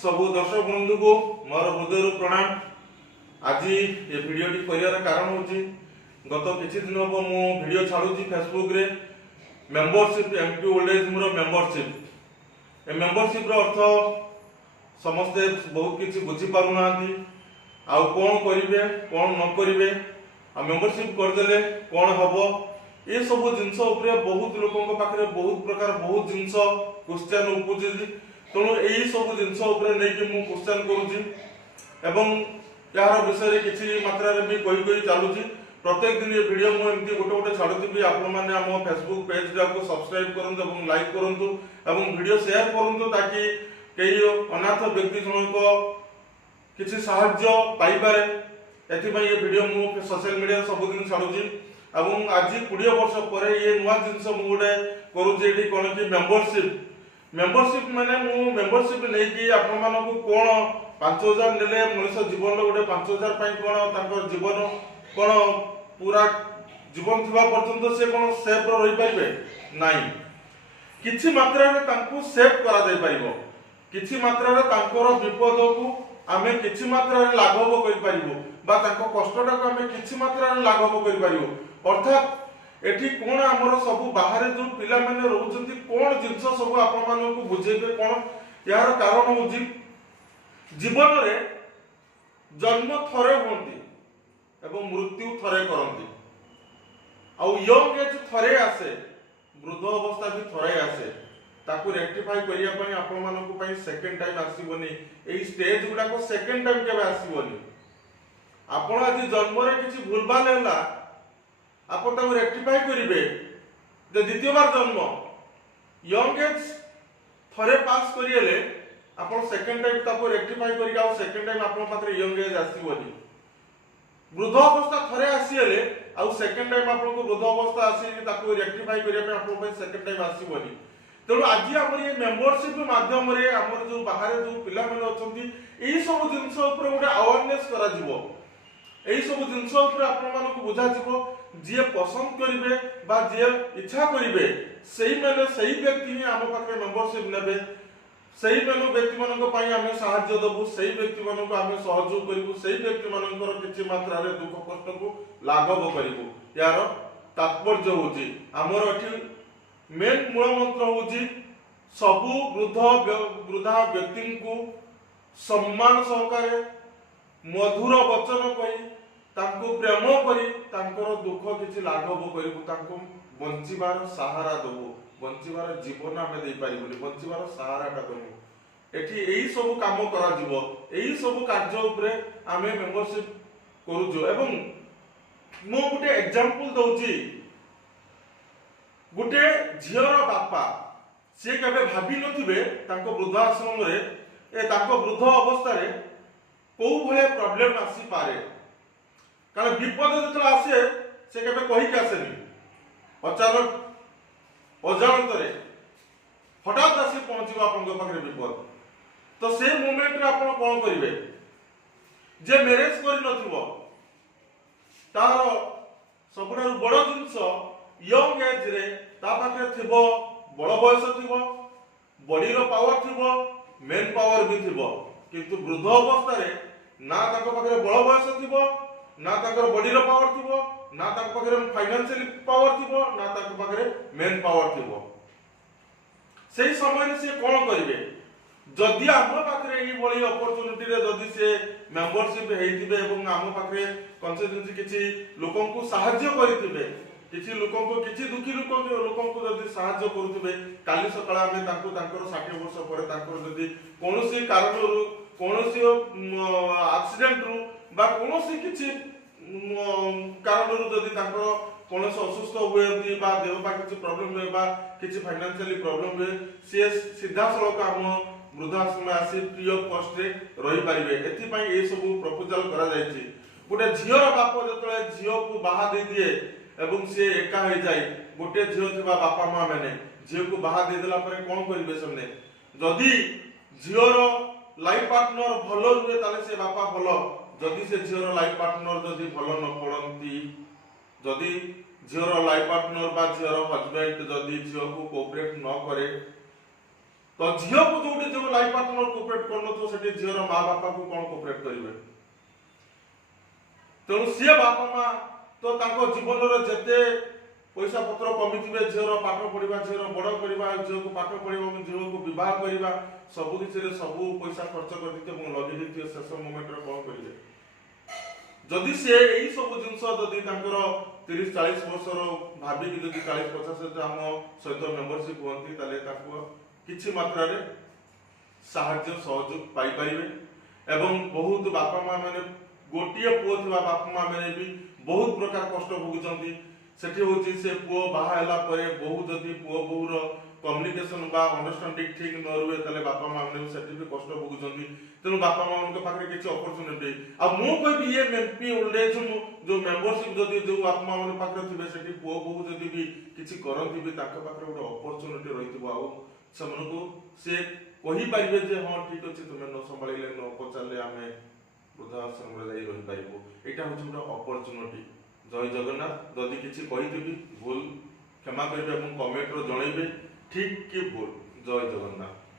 सबु दर्शक बंधु को मोर हृदय प्रणाम। आज ये वीडियो कर कारण हूँ गत किसी दिन हम मु वीडियो छाड़ुची फेसबुक रे मेंबरशिप एमपी ओल्ड एज मोर मेंबरशिप ए मेंबरशिप रो अर्थ समस्ते बहुत किसी बुझी पारु ना आउ कौन करेंगे कौन न करेंगे आ मेंबरशिप करदेले कौन हम ये सब जिनस बहुत लोकों पाखे बहुत प्रकार बहुत जिनस क्वेश्चन उपजे तेणु यही सब जिनस नहीं मु क्वेश्चन करुँची एवं यार विषय किसी मात्रा भी कही चलुची। प्रत्येक दिन ये वीडियो मुझे गोटे गोटे छाड़ुथी आपण मैंने आम फेसबुक पेज को सब्सक्राइब करूँ और लाइक करूँ और वीडियो शेयर करूँ ताकि कई अनाथ व्यक्ति जनक किसी साहाय्य पाइपारे एथिपाई ये वीडियो मु सोशल मीडिया सबुदिन छाड़ुची। और आज 20 वर्ष पर ये नुआ जिनस मुझे करुँचे कौन कि मेंबरशिप माने मु मेंबरशिप नहीं आपण मानक कौन 5000 नेले मनुष्य जीवन गोटे 5000 कौन जीवन कौन पूरा जीवन थिबा पर्यंत से कौन सेफ रही पारे नाई किछि मात्रा रे तांको सेफ करा जाय परिबो किछि मात्रा रे तांकर विपद को आमे किछि मात्रा रे लाघव करि परिबो बा तांको कष्टटा को आमे किछि मात्रा रे लाघव करि परिबो। अर्थात एठी कोन हमर सब बाहर जो पिला माने रहउचंती कोन जिंस सब आपण मानन को बुझेबे कोन यार कारण होजी जीवन रे जन्म थरे होंती एवं मृत्यु थरे करंती आउ यंग एज थरे आसे वृद्ध अवस्था भी थरे आसे ताकू रेक्टिफाई करिया पई आपण मानन को पई सेकंड टाइम आसीबोनी एई स्टेज गुडा को सेकंड टाइम केबे आसीबोनी। आपण आज जन्म रे किछि भूलभाल हैला आपण ताकू रेक्टिफाई करिवे जे द्वितीय बार जन्म यंग एज थरे पास करियले आपण सेकंड टाइम ताकू रेक्टिफाई करिया और सेकंड टाइम आपण पात्रे यंग एज आसीबोनी। वृद्ध अवस्था थरे आसीले आउ सेकंड टाइम आपण को वृद्ध अवस्था आसी ताकू रेक्टिफाई करिया पे आपण पे सेकंड टाइम आसीबोनी। तेणु आज आम ये मेंबरशिप माध्यम रे हमर जो बाहर जो पिला माने अछंती एही सब जिंस ऊपर गोटे अवेयरनेस करा जिवो एही सब जिंस ऊपर आपण माने को बुझा जिवो जे पसंद करिवे बा जे इच्छा करिवे सही माने सही व्यक्ति ही हम पाखरे मेंबरशिप नेबे सही माने व्यक्ति मानक पई हमें सहायता दबु सही व्यक्ति मानक हमें सहयोग करिवु सही व्यक्ति मानकर किछि मात्रा रे दुख कष्ट को लाघव करिवु। यार तात्पर्य होची हमर अठी मेन मूल मंत्र होची सबु वृद्धा व्यक्ति को सम्मान सहकारे मधुर वचन कही तांको प्रेम करी तांकर दुख किछि लाघव करिवु तांको बंचिबार सहारा दबु बंचिबार जीवन आमे दे पारिबुनी बंचिबार सहाराटा दबु एठी एही सब काम करा जिवो एही सब कार्य उपरे आमे मेंबरशिप करूजो। एवं मो गुटे एग्जांपल दउची गुटे झियर बापा से केबे भाबी नथिबे तांको वृद्धाश्रम रे ए तांको वृद्ध अवस्था रे को भले प्रॉब्लम आसी पारे कारण विपद जतला आसे से केबे कहि के आसेनी अचानक अजानत रे हठात आसी पहुंचबा आपन पाखरे विपद तो से मोमेंट रे आपन कोन करिवे जे मैरिज करि नथिबो तार सबुठारु बड़ जिंस यंग एज रे ता पाखे थिबो बड़ बयस थिबो बॉडी रो पावर थिबो मेन पावर भी थिबो किंतु वृद्ध अवस्था रे ना ताको पाखे बड़ बयस थिबो ना ताकर बॉडी रो पावर थिबो ना ताको पाखे फाइनेंशियल पावर थिबो ना ताको पाखे मेन पावर थिबो सेही समय रे से कोन करिवे जदि आम पाखे एही बळी अपॉर्चुनिटी रे जदि से मेंबरशिप हेइतिबे एवं आम पाखे कन्सिस्टेंसी किछि लोकन को सहायता करितिबे किछि लोकन को किछि दुखी लोकन को जदि सहायता करूतिबे काली सकाळ आमे तांको तांकर 60 वर्ष परे तांकर जदि कोनोसी कारण रु कोनोसी एक्सीडेंट रु बा कोनोसी किछि कारण रु जदि तांकर कोनोसी असुस्थ होयंती बा देह बा किछि प्रॉब्लम होय बा किछि फाइनेंशियली प्रॉब्लम होय से सीधा सळक हम वृद्धाश्रम आसी फ्री ऑफ कॉस्ट रे रही पारिबे एथि पई ए सब प्रपोजल करा जायछि। गोटे झियर बाप जतले झियो को बाहा दे दिए एवं से एका हो जाय गोटे झियो थिबा बापा मां माने झियो को बाहा दे देला परे कोन करिवे समने जदी झियोर लाइफ पार्टनर भलो रुए ताले से बापा भलो जदी से झियोर लाइफ पार्टनर जदी भलो न पड़ंती जदी झियोर लाइफ पार्टनर बा झियोर हस्बैंड जदी झियो को कोऑपरेट न करे तो झील को जो लाइफ पार्टनर कोऑपरेट करन से झीर माँ बापा को कौन कोऑपरेट करेंगे तेणु सी बापा माँ तो जीवन जिते पैसा पत्र कमी झीर पाठ पढ़ा झीर बड़ करवा झील को पाठ पढ़ा झील को बह करवा सबकि सब पैसा खर्च कर लगे शेष मोमेंट कौन करेंगे जदि से यही सब जिनस जदि 30-40 वर्षर भाविक जदि 40-50 आम सहित मेंबरशिप हुई किछि मात्रा रे साहाय्य सहयोग पाई पाइबे एवं बहुत बापा माँ मैंने गोटे पुओ थिबा बापा माँ मैंने भी बहुत प्रकार कष्ट भोगुचंती सेठी होची से पुओ बाहा हैला परे बहु जदि पुओ बहुर कम्युनिकेशन बा अंडरस्टैंडिंग ठीक न रुए तले बापा माँ मैंने सेठी भी कष्ट भोगुचंती तेणु बापा माँ उनके पाखरे किछि अपॉर्चुनिटी आ मु कहबी ये एमपी ओल्ड एज जो मेंबरशिप जदि जो बापा माँ मन पाखरे थिबे सेठी पुओ बहु जदि भी किछि करंती भी ताके पाखरे गोटे अपॉर्चुनिटी रहितबो आ सेमनको से कहि पारिबे जे हां ठीक अछि तुमे न संभाळिले न पचारले आमे वृद्धाश्रम रे रही पारिबो एटा होछि गोटे अपॉर्चुनिटी जय जगन्नाथ जदि किछि कहिथिबी भूल क्षमा करिबे ଏବଂ कमेंट रो जणैबे ठीक कि भूल जय जगन्नाथ।